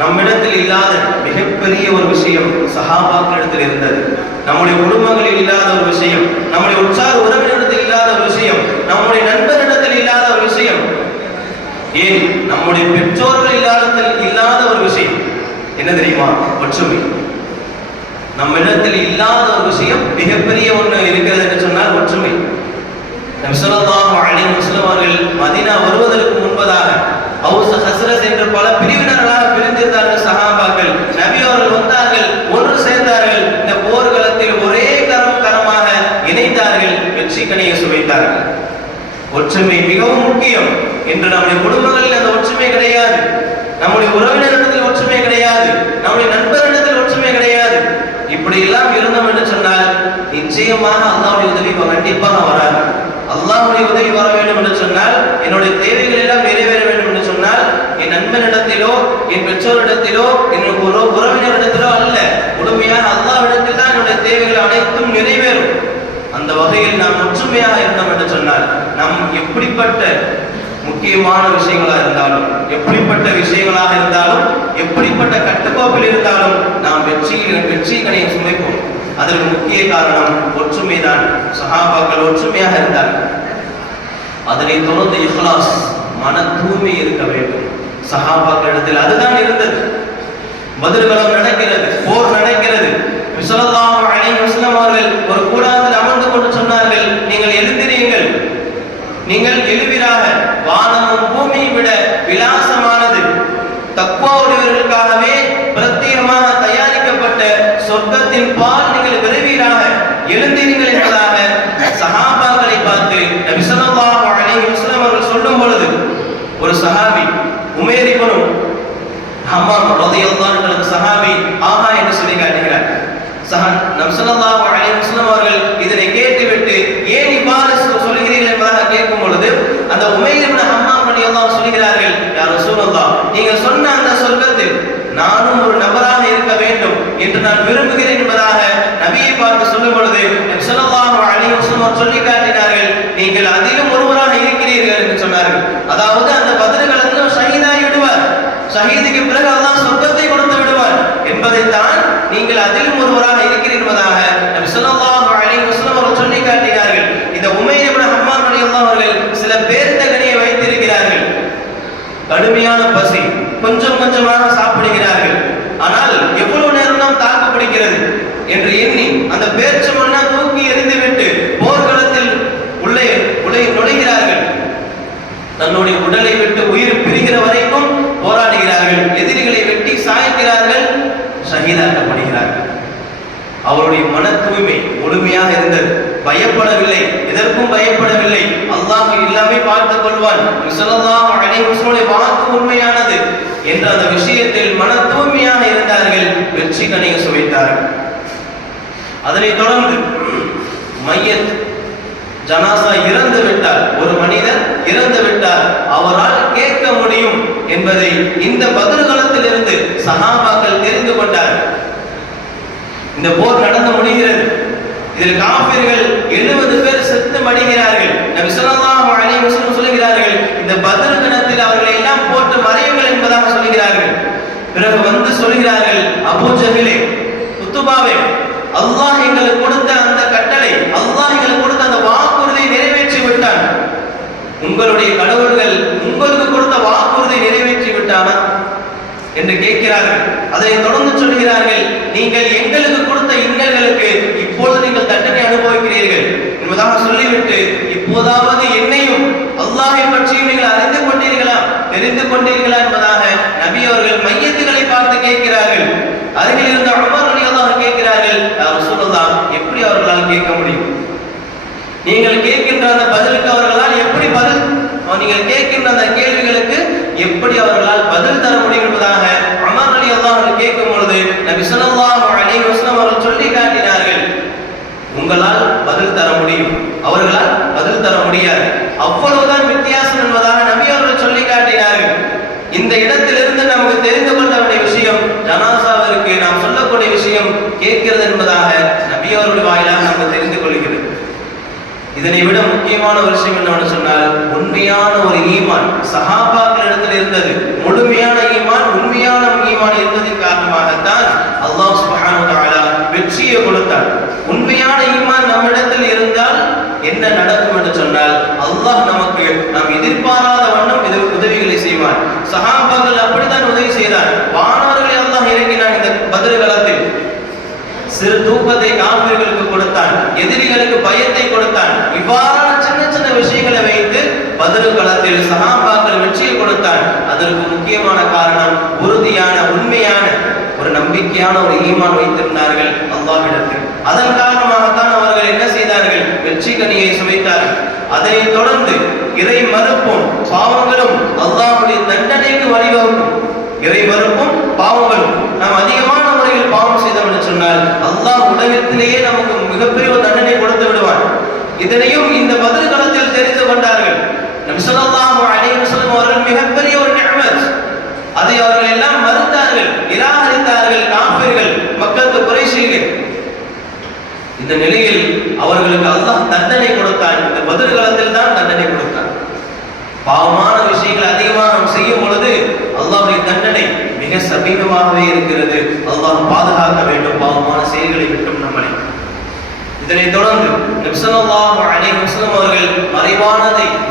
நம்மிடத்தில் இல்லாத மிகப்பெரிய ஒரு விஷயம் சஹாபாக்களிடத்தில் இருந்தது. நம்முடைய குடும்பங்களில் இல்லாத ஒரு விஷயம், நம்முடைய உற்சாக உறவினரிடத்தில் இல்லாத ஒரு விஷயம், நம்முடைய நண்பரிடத்தில் இல்லாத ஒரு விஷயம், ஏன் நம்முடைய பெற்றோர்கள் இல்லாத ஒரு விஷயம் என்ன தெரியுமா? ஒற்றுமை. நம்மிடத்தில் இல்லாத ஒரு விஷயம் மிகப்பெரிய ஒன்று இருக்கிறது என்று சொன்னால் ஒற்றுமை. நபி ஸல்லல்லாஹு அலைஹி வஸல்லம் அவர்கள் மதீனா வருவதற்கு முன்பதாக அவுஸ் ஹஸ்ரஜ் என்ற பல பிரிவினர்களாக பிரிந்திருந்தார்கள் சஹாபாக்கள். நபி அவர்கள் வந்தார்கள், ஒன்று சேர்ந்தார்கள், இந்த போர்க்களத்தில் ஒரே கரமாக இணைந்தார்கள், வெற்றி கனியை சுவைத்தார்கள். ஒற்றுமை மிகவும் முக்கியம். இன்று நம்முடைய குடும்பங்களில் அந்த ஒற்றுமை கிடையாது, நம்முடைய உறவினரிடத்தில் ஒற்றுமை கிடையாது, நம்முடைய நண்பரிடத்தில் ஒற்றுமை கிடையாது. இப்படி எல்லாம் இருந்தோம் என்று சொன்னால் நிச்சயமாக அல்லாஹ்வுடைய உதவி கண்டிப்பாக வராது. அல்லாஹ்வுடைய உதவி வர வேண்டும் என்று சொன்னால், என்னுடைய தேவைகள் எல்லாம் நிறைவேற வேண்டும் என்று சொன்னால், என் நண்பனிடத்திலோ என் பெற்றோரிடத்திலோ என்னுடைய உறவினரிடத்திலோ அல்ல, முழுமையாக அல்லாஹ்விடத்தில் தான் என்னுடைய தேவைகள் அனைத்தும் நிறைவேறும். அந்த வகையில் நாம் ஒற்றுமையாக இருந்தோம் என்று சொன்னால், நம் எப்படிப்பட்ட முக்கியமான விஷயங்களாக இருந்தாலும், எப்படிப்பட்ட விஷயங்களாக இருந்தாலும், எப்படிப்பட்ட கட்டுக்கோப்பில் இருந்தாலும் நாம் வெற்றி கனியை சுமைப்போம். அதற்கு முக்கிய காரணம் ஒற்றுமைதான். சஹாபாக்கள் ஒற்றுமையாக இருந்தார்கள். அதனை தொடர்ந்து இஹ்லாஸ், மன தூய்மை இருக்க வேண்டும் சஹாபாக்களிடத்தில். அதுதான் இருந்தது. பத்ர்களம் நடக்கிறது, போர் நடக்கிறது. ஸல்லல்லாஹு அலைஹி வஸல்லம் அவர்கள் ஒரு கூடாரத்தில் அமர்ந்து கொண்டு சொன்னார்கள், நீங்கள் எழுந்திரீங்கள், நீங்கள் எழுவீராக. வானமும் பூமியை விட விலாசமானது, தக்வா உடையவர்களுக்காகவே பிரத்யேகமாக தயாரிக்கப்பட்ட சொர்க்கத்தின் பால் நீங்கள் விரைவீராக, எழுந்திரீங்கள் என்பதாக சஹாபாக்களை பார்த்து நபி ஸல்லல்லாஹு அலைஹி வஸல்லம் அவர்கள் சொல்லும் பொழுது, ஒரு சஹாபி உமைர் இப்னு ஹம்மாம் ரலியல்லாஹு அன்ஹு சஹாபி ஆஹா என்று சொல்லி காட்டுகிறார். நபி ஸல்லல்லாஹு அலைஹி வஸல்லம் அவர்கள் இதனை கேட்டுவிட்டு ஏன் இவ்வாறு சொல்கிறீர்கள் என்பதாக கேட்கும் பொழுது, அந்த உமைர் இப்னு ஹம்மாம் ரலியல்லாஹு சொல்கிறார்கள், யா ரசூலல்லாஹ், நீங்கள் சொன்ன அந்த சொர்க்கத்தில் நானும் ஒரு நபராக இருக்க வேண்டும் என்று நான் விரும்புகிறேன் என்பதாக நபியை பார்த்து சொல்லும் பொழுது நபி ஸல்லல்லாஹு அலைஹி வஸல்லம் சொல்லி காட்டினார்கள், நீங்கள் அதிலும் ஒருவராக இருக்கிறீர்கள் என்று சொன்னார்கள். அதாவது அந்த பத்ர்களத்தில் ஷஹீதாகி விடுவார், ஷஹீதுக்கு பிறகு அல்லாஹ் சொர்க்கத்தை கொடுத்து விடுவார் என்பதைத்தான் நீங்கள் அதிலும் ஒருவராக இருக்கிறீர்கள் என்பதாக நபி ஸல்லல்லாஹு அலைஹி வஸல்லம் அவர்கள் சொல்லி காட்டினார்கள். இந்த உமைர் இப்னு ஹம்மாம் ரலியல்லாஹு அவர்கள் சில பேர்த்த கனியை வைத்திருக்கிறார்கள். கடுமையான பசி, கொஞ்சம் கொஞ்சமாக சாப்பிடுகிறார்கள். ஆனால் எவ்வளவு நேரம் தான் தாக்கு பிடிக்கிறது என்று எண்ணி அந்த பேர்ச்சமெல்லாம் தூக்கி எறிந்துவிட்டு போர்க்களத்தில் உள்ளே நுழைகிறார்கள். தன்னுடைய உடலை விட்டு உயிர் பிரிகிற வரைக்கும் போராடுகிறார்கள். எதிரிகளை வெட்டி சாய்க்கிறார்கள், ஷஹீதாக்கப்படுகிறார்கள். அவருடைய மன தூய்மை முழுமையாக இருந்தது. பயப்படவில்லை, எதற்கும் பயப்படவில்லை. அல்லாஹ் எல்லாமே பார்த்துக் கொள்வான், ஸல்லல்லாஹு அலைஹி வஸல்லம் வாக்கு உண்மையானது என்ற அந்த விஷயத்தில் மன தூய்மையாக இருந்தார்கள், வெற்றி கனியை சுவைத்தார்கள். அதனைத் தொடர்ந்து மையத் ஜனாசா இறந்து விட்டார், ஒரு மனிதர் இறந்து விட்டார், அவரால் கேட்க முடியும் என்பதை இந்த பத்ர் களத்திலிருந்து சஹாபாக்கள் தெரிந்து கொண்டார்கள். இந்த போர் நடந்து முடிகிறது. இதில் காஃபிர்கள் 70 பேர் செத்து மடிகிறார்கள். நபி ஸல்லல்லாஹு அலைஹி வஸல்லம் சொல்கிறார்கள், இந்த பத்ர் தினத்தில் அவர்களை எல்லாம் போட்டு மறையுங்கள் என்பதாக சொல்கிறார்கள். பிறகு வந்து சொல்கிறார்கள், அபூ ஜஹிலே, உத்பாவே, அல்லாஹ் எங்களுக்கு கொடுத்த அந்த கட்டளை, அல்லாஹ் எங்களுக்கு கொடுத்த அந்த வாக்குறுதியை நிறைவேற்றி விட்டான். உங்களுடைய கடவுள்கள் உங்களுக்கு கொடுத்த வாக்குறுதியை நிறைவேற்றி விட்டானா என்று கேட்கிறார்கள். அதனை தொடர்ந்து சொல்கிறார்கள், நீங்கள் எங்களுக்கு கொடுத்த இன்னல்களுக்கு இப்பொழுது நீங்கள் தண்டனை அனுபவிக்கிறீர்கள் என்பதாக சொல்லிவிட்டு, இப்போதாவது என்னையும் அல்லாஹை பற்றியும் நீங்கள் அறிந்து கொண்டீர்களா, தெரிந்து கொண்டீர்களா என்பதாக நபி அவர்கள் மையத்துகளை பார்த்து கேட்கிறார்கள். அருகில் இருந்த உமர் ரலியல்லாஹு அன்ஹு கேட்கிறார்கள், யா ரசூலல்லாஹ், எப்படி அவர்களால் கேட்க முடியும்? நீங்கள் கேட்கின்ற அந்த பதிலுக்கு அவர்களால் எப்படி பதில், நீங்கள் கேட்கின்ற அந்த கேள்விகளுக்கு எப்படி அவர்களால் பதில் தர முடியும் என்பதாக உமர் ரலியல்லாஹு அன்ஹு கேட்கும் பொழுது பொழுது நபி ஸல்லல்லாஹு அலைஹி வஸல்லம் அவர்கள் சொல்லி காட்டினார்கள், உங்களால் பதில் தர முடியும், அவர்களால் பதில் தர முடியாது. அவ்வளவுதான் வித்தியாசம் என்பதாக நபி அவர்கள் சொல்லி காட்டினார்கள். இந்த இடத்திலிருந்து நமக்கு தெரிந்து கொள்ள வேண்டிய விஷயம், ஜனாசாவிற்கு நாம் சொல்லக்கூடிய விஷயம் கேட்கிறது என்பதாக நபி அவர்கள் வாயிலாக நாம் தெரிந்து கொள்கிறது. இதனை விட முக்கியமான ஒரு விஷயம் என்னவென்று சொன்னால், உண்மையான ஒரு ஈமான் சஹாபாக்களிடத்தில் இருந்தது. முழுமையான ஈமான், உண்மையான ஈமான் இருந்ததின் காரணமாகத்தான் அல்லாஹ் சுப்ஹானஹு வ தஆலா வெற்றியை கொடுத்தார். உண்மையான ஈமான் நம்மிடத்தில் இருந்தால் என்ன நடக்கும் என்று சொன்னால், அல்லாஹ் நமக்கு நாம் எதிர்பாராத வண்ணம் உதவிகளை செய்வான். சஹாபாக்கள் அப்படித்தான் உதவி செய்தார். வானவர்களை அல்லாஹ் இறங்கினான். இந்த பத்ர் களத்தில் சிறு தூக்கத்தை காஃபிர்களுக்கு கொடுத்தான், எதிரிகளுக்கு பயத்தை கொடுத்தான். இவ்வாறான சின்ன சின்ன விஷயங்களை வைத்து பத்ர் களத்தில் சஹாபாக்கள் வெற்றியை கொடுத்தான். அதற்கு முக்கியமான காரணம் உறுதியான உண்மையான ஒரு நம்பிக்கையான ஒரு ஈமான் வைத்திருந்தார்கள் அல்லாஹ்விடத்தில். அதன் காரணமாகத்தான் அவர்கள் என்ன செய்தார்கள், வெற்றி கனியை சுவைத்தார்கள். அதனைத் தொடர்ந்து இறை மறுப்பும் பாவங்களும் அல்லாஹ்வுடைய தண்டனைக்கு வழிவகுக்கும். இறை மறுப்பும் பாவங்களும், நாம் அதிகமான முறையில் பாவம் செய்தோம் என்று சொன்னால் அல்லாஹ் உலகத்திலேயே நமக்கு மிகப்பெரிய ஒரு தண்டனை கொடுத்து விடுவான். இதனையும் இந்த பத்ர் களத்தில் தெரிந்து கொண்டார்கள். நபி ஸல்லல்லாஹு அலைஹி வஸல்லம் அவர்கள் மிகப்பெரிய ஒரு நிஅமத், அதை அவர்கள் எல்லாம் மறுத்தார்கள், நிராகரித்தார்கள் காஃபிர்கள், மக்களுக்கு குறைஷிகள். இந்த நிலையில் அவர்களுக்கு அல்லாஹ் தண்டனை கொடுத்தான். இந்த பத்ர் களத்தில் தான் தண்டனை கொடுத்தான். பாவமான விஷயங்கள் அதிகமாக நாம் செய்யும் பொழுது அல்லாஹ்வுடைய தண்டனை மிக சமீபமாகவே இருக்கிறது. அல்லாஹ் பாதுகாக்க வேண்டும் பாவமான செயல்களை விட்டும் நம்மளை. இதனைத் தொடர்ந்து நபி ஸல்லல்லாஹு அலைஹி வஸல்லம் அவர்கள்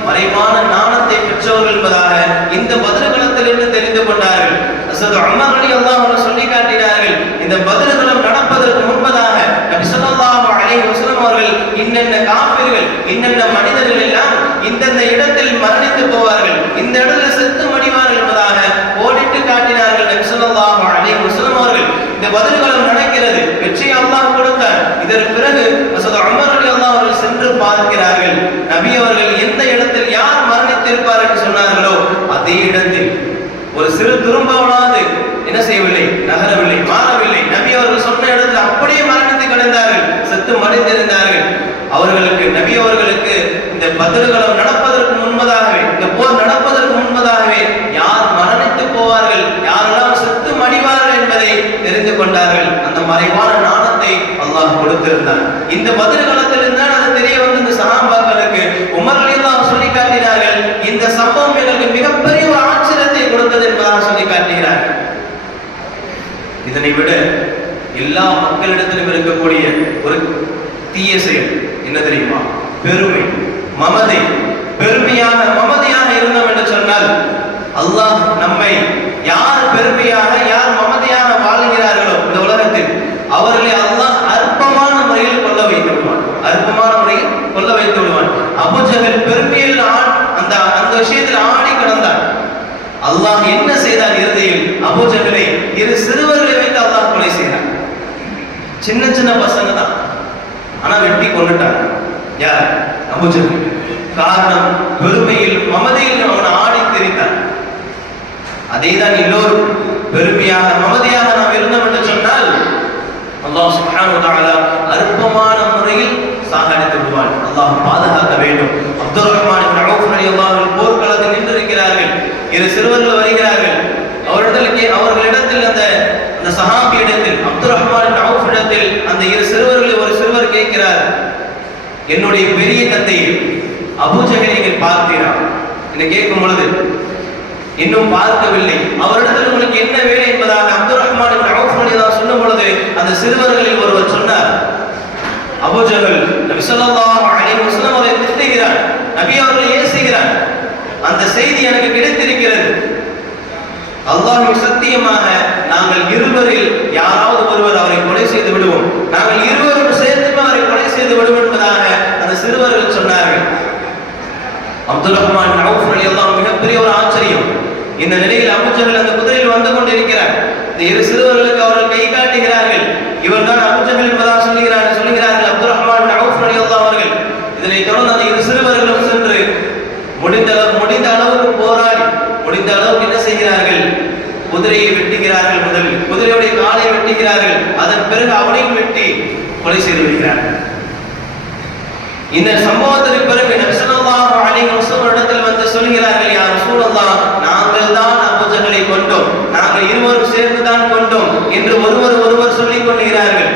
மறைவான ஞானத்தை பெற்றவர்கள் என்பதாக இந்த பத்ர் களத்திலிருந்து தெரிந்து கொண்டார்கள். ஹஸரத் உமர் ரலியல்லாஹு அன்ஹு சொல்லி காட்டினார்கள், இந்த பத்ர் களம் நடப்பதற்கு முன்பதாக நபி ஸல்லல்லாஹு அலைஹி வஸல்லம் அவர்கள் இன்னென்ன காஃபிர்கள், இன்னென்ன மனிதர்கள் எல்லாம் இந்தந்த இடத்தில் மரணித்து போவார்கள், இந்த இடத்தில் செத்து மடிவார்கள் என்பதாக ஓடிட்டு காட்டினார்கள் நபி ஸல்லல்லாஹு அலைஹி வஸல்லம் அவர்கள். இந்த பத்ர் களம் நடக்கிறது, வெற்றியை அல்லாஹ் கொடுத்தார். இதற்கு பிறகு ஹஸரத் உமர் ரலியல்லாஹு அன்ஹு சென்று பார்க்கிறார்கள், நபி அவர்கள் எந்த இடத்தில் யார் மரணித்திருப்பார் என்று சொன்னார்களோ அதே இடத்தில் ஒரு சிறு துரும்பாவனாவது என்ன செய்யவில்லை, நகரவில்லை, மாறவில்லை. நபி அவர்கள் சொன்ன இடத்தில் அப்படியே மரணித்து கிடந்தார்கள், செத்து மடிந்திருந்தார்கள். அவர்களுக்கு நபி அவர்களுக்கு இந்த பத்ர் களம் நடப்பதற்கு முன்பதாகவே, இந்த போர் நடப்பதற்கு முன்பதாகவே யார் மரணித்து போவார்கள், யாரெல்லாம் செத்து மடிவார்கள் என்பதை தெரிந்து கொண்டார்கள். அந்த மறைவான ஞானத்தை அல்லாஹ் கொடுத்திருந்தார். இந்த பத்ர் களத்தில் இருந்தால் அது தெரிய வந்து இந்த சஹாபாக்களுக்கு உமர் ரலியல்லாஹு சொல்லி காட்டினார்கள், இந்த சம்பவம் எங்களுக்கு மிகப்பெரிய ஒரு ஆச்சரியத்தை கொடுத்தது என்பதாக சொல்லி காட்டுகிறார்கள். இதனை விட எல்லா மக்களிடத்திலும் இருக்கக்கூடிய ஒரு தீய செயல் என்ன தெரியுமா? பெருமை, மமதை. மமதையாக இருந்தோம் என்று சொன்னால் அல்லாஹ் நம்மை யார் பெருமையாக யார் மமதையாக வாழ்கிறார்களோ இந்த உலகத்தில் அவர்களை அல்லாஹ் அற்பமான முறையில் கொல்ல வைத்து விடுவான். அபூ ஜஹல் பெருமையில் அந்த விஷயத்தில் ஆடி கிடந்தான். அல்லாஹ் என்ன செய்தார்? இறுதியில் அபூ ஜஹலை இரு சிறுவர்களை வைத்து அல்லாஹ் கொலை செய்தார். சின்ன சின்ன பசங்க தான், ஆனா வெட்டி கொண்டுட்டாங்க. யார்? அபூ ஜஹல். காரணம் பெருமையில் மமதையில் அவன் ஆடி திரித்தான். அதேதான் எல்லோரும் பெருமையாக மமதையாக நாம் இருந்தோம் என்று சொன்னால் அல்லாஹ் சுப்ஹானஹு வ தஆலா அற்பமான முறையில் சாகடித்து விடுவான். அல்லாஹ் பாதுகாக்க வேண்டும். அப்துர் ரஹ்மான் இப்னு அவுஃப் ரலியல்லாஹு அன்ஹு போர்க்களத்தில் நின்றிருக்கிறார்கள். இரு சிறுவர்கள் வருகிறார்கள். அவர்களிடத்தில் அந்த சஹாபியிடத்தில் அப்துர் ரஹ்மான் இப்னு அவுஃப் இடத்தில் அந்த இரு சிறுவர்களில் ஒரு சிறுவர் கேட்கிறார், என்னுடைய பெரிய தந்தையை அபூ ஜஹலை நீங்கள் பார்த்தீரா என்று கேட்கும் பொழுது இன்னும் பார்க்கவில்லை. அவரிடத்தில் உங்களுக்கு என்ன வேலை என்பதாக அப்துர் ரஹ்மான் இப்னு அவுஃப் ரலியல்லாஹு சொல்லும் பொழுது அந்த சிறுவர்களில் ஒருவர் சொன்னார், அபூ ஜஹல் நபி ஸல்லல்லாஹு அலைஹி வஸல்லம் அவரை திட்டுகிறார், நபி அவர்களை ஏசுகிறார். அந்த செய்தி எனக்கு கிடைத்திருக்கிறது. அல்லாஹ்வின் சத்தியமாக நாங்கள் இருவரில் யாராவது ஒருவர் அவரை கொலை செய்து விடுவோம், நாங்கள் இருவரும் சேர்ந்து அவரை கொலை செய்து விடுவோம் என்பதாக அந்த சிறுவர்கள் சொன்னார்கள். அப்துல் ரஹ்மான் இப்னு அவுஃப் ரலியல்லாஹு அன்ஹு மிகப்பெரிய ஒரு ஆச்சரியம். இந்த நிலையில் அபூ ஜஹல் அந்த குதிரையில் வந்து கொண்டிருக்கிறார். இந்த இரு சிறுவர்களுக்கு அவர்கள் கை காட்டுகிறார்கள். இவர்தான் அபூ ஜஹல் என்பதாக சொல்லுகிறார்கள் அப்துல் ரஹ்மான் இப்னு அவுஃப் ரலியல்லாஹு அன்ஹு. இதனை தொடர்ந்து அந்த இரு சிறுவர்களும் சென்று முடிந்த அளவுக்கு போராடி முடிந்த அளவுக்கு என்ன செய்கிறார்கள்? குதிரையை வெட்டுகிறார்கள். முதலில் குதிரையுடைய காலை செய்கிறார். இந்த சம்பவத்திற்கு பிறகு நபி ஸல்லல்லாஹு அலைஹி வஸல்லம் இடத்தில் வந்து சொல்கிறார்கள், யா ரசூலல்லாஹ், நாங்கள் தான் அபூ ஜஹலை கொண்டோம், நாங்கள் இருவரும் சேர்ந்து தான் கொண்டோம் என்று ஒருவர் சொல்லிக் கொள்கிறார்கள்.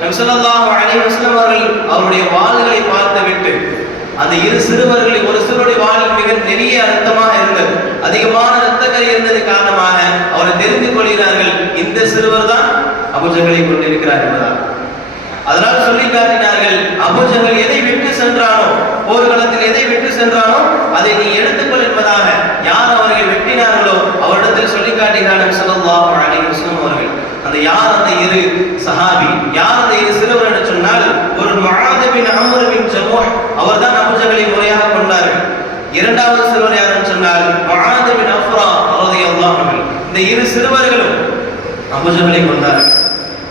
நபி ஸல்லல்லாஹு அலைஹி வஸல்லம் அவர்கள் அவருடைய வாள்களை பார்த்துவிட்டு அந்த இரு சிறுவர்களில் ஒரு சிறுவருடைய வாளில் மிக நெறிய அர்த்தமாக இருந்தது, அதிகமான இரத்தக்கரை இருந்தது காரணமாக அவர்கள் தெரிந்து கொள்கிறார்கள், இந்த சிறுவர் தான் அபூ ஜஹலை கொண்டிருக்கிறார் என்பதால். அதனால் சொல்லி காட்டினார்கள், அபூ ஜஹல் எதை விட்டு சென்றானோ, போர்க்களத்தில் எதை விட்டு சென்றானோ அதை நீ எடுத்துக்கொள் என்பதாக யார் அவர்கள் வெட்டினார்களோ அவரிடத்தில் சொல்லி காட்டினார்கள் ஸல்லல்லாஹு அலைஹி வஸல்லம் அவர்கள். அந்த யார் அந்த இரு சஹாபி, யார் அந்த இரு சிறுவர் என்று சொன்னால், ஒரு முஆத் பின் அம்ர் பின் ஜமூஹ், அவர்தான் அபூ ஜஹலை முறையாக கொண்டார்கள். இரண்டாவது சிறுவர் யார் என்று சொன்னால் முஆத் பின் அஃப்ரா ரலியல்லாஹு அன்ஹு. இந்த இரு சிறுவர்களும் அபூ ஜஹலை கொண்டார்கள்.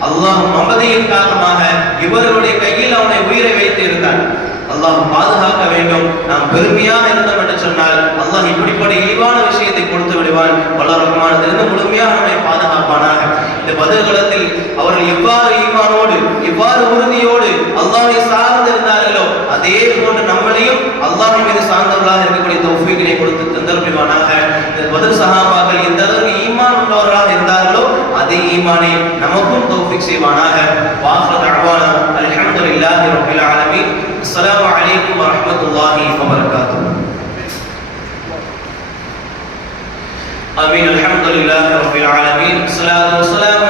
அல்லாஹ் மமதையின் காரணமாக இவர்களுடைய கையில் அவனை உயிரை வைத்து இருந்தான். அல்லாஹ் பாதுகாக்க வேண்டும். நாம் பெருமையாக இருந்தோம் என்று சொன்னால் அல்லாஹ் இப்படிப்பட்ட இழிவான விஷயத்தை கொடுத்து விடுவான். வல்லர் ரஹ்மானிலிருந்து முழுமையாக நம்மை பாதுகாப்பானாக. இந்த பத்ர் களத்தில் அவர்கள் எவ்வாறு ஈமானோடு, எவ்வாறு உறுதியோடு அல்லாஹ்வை சார்ந்து இருந்தார்களோ அதே போன்று நம்மளையும் அல்லாஹ்வின் மீது சார்ந்தவர்களாக இருக்கக்கூடிய தௌஃபீக்கினை கொடுத்து தந்தருள்வானாக. இந்த பத்ர் சஹாபாக்கள் எந்த அளவுக்கு ஈமான் உள்ளவர்களாக இருந்தார்களோ அதே ஈமானை நமக்கும் தௌஃபீக் செய்வானாக. வாஹிரு தஅவானா அல்ஹம்துலில்லாஹி ரப்பில் ஆலமீன். அஸ்ஸலாமு அலைக்கும் வரஹ்மத்துல்லாஹி வபரகாத்துஹு. ஆமீன். அல்ஹம்துலில்லாஹி ரப்பில் ஆலமீன். ஸலாத்து வஸ்ஸலாமு